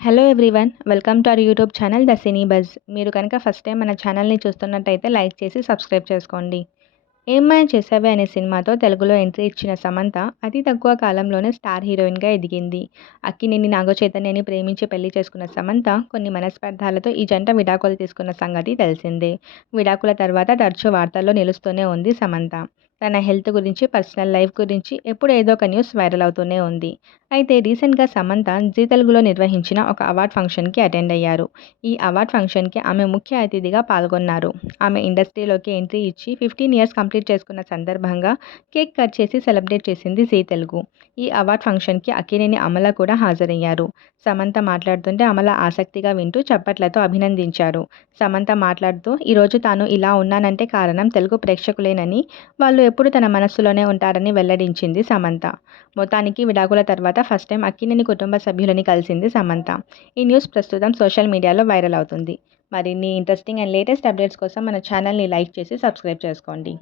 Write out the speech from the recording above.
Hello everyone welcome to our YouTube channel the cine buzz మీరు కనుక first time మన ఛానల్ని చూస్తున్నట్టయితే లైక్ చేసి సబ్స్క్రైబ్ చేసుకోండి. ఏమ్మాయ చేసావే అనే సినిమాతో తెలుగులో ఎంట్రీ ఇచ్చిన సమంత అతి తక్కువ కాలంలోనే స్టార్ హీరోయిన్గా ఎదిగింది. అక్కినేని నాగచైతన్యని ప్రేమించి పెళ్ళి చేసుకున్న సమంత కొన్ని మనస్పర్ధాలతో ఈ జంట విడాకులు తీసుకున్న సంగతి తెలిసిందే. విడాకుల తర్వాత తరచూ వార్తల్లో నిలుస్తూనే ఉంది సమంత. తన హెల్త్ గురించి పర్సనల్ లైఫ్ గురించి ఎప్పుడు ఏదో ఒక న్యూస్ వైరల్ అవుతూనే ఉంది. అయితే రీసెంట్గా సమంత జీ తెలుగులో నిర్వహించిన ఒక అవార్డ్ ఫంక్షన్కి అటెండ్ అయ్యారు. ఈ అవార్డ్ ఫంక్షన్కి ఆమె ముఖ్య అతిథిగా పాల్గొన్నారు. ఆమె ఇండస్ట్రీలోకి ఎంట్రీ ఇచ్చి ఫిఫ్టీన్ ఇయర్స్ కంప్లీట్ చేసుకున్న సందర్భంగా కేక్ కట్ చేసి సెలబ్రేట్ చేసింది జీ తెలుగు. ఈ అవార్డ్ ఫంక్షన్కి అక్కినేని అమల కూడా హాజరయ్యారు. సమంత మాట్లాడుతుంటే అమల ఆసక్తిగా వింటూ చప్పట్లతో అభినందించారు. సమంత మాట్లాడుతూ ఈరోజు తాను ఇలా ఉన్నానంటే కారణం తెలుగు ప్రేక్షకులేనని వాళ్ళు ఎప్పుడు తన మనస్సులోనే ఉంటారని వెల్లడించింది సమంత. మొత్తానికి విడాకుల తర్వాత తర్వాత ఫస్ట్ టైం అక్కినేని కుటుంబ సభ్యులని కలిసింది సమంత. ఈ న్యూస్ ప్రస్తుతం సోషల్ మీడియాలో వైరల్ అవుతుంది. మరిన్ని ఇంట్రెస్టింగ్ అండ్ లేటెస్ట్ అప్డేట్స్ కోసం మన ఛానల్ని లైక్ చేసి సబ్స్క్రైబ్ చేసుకోండి.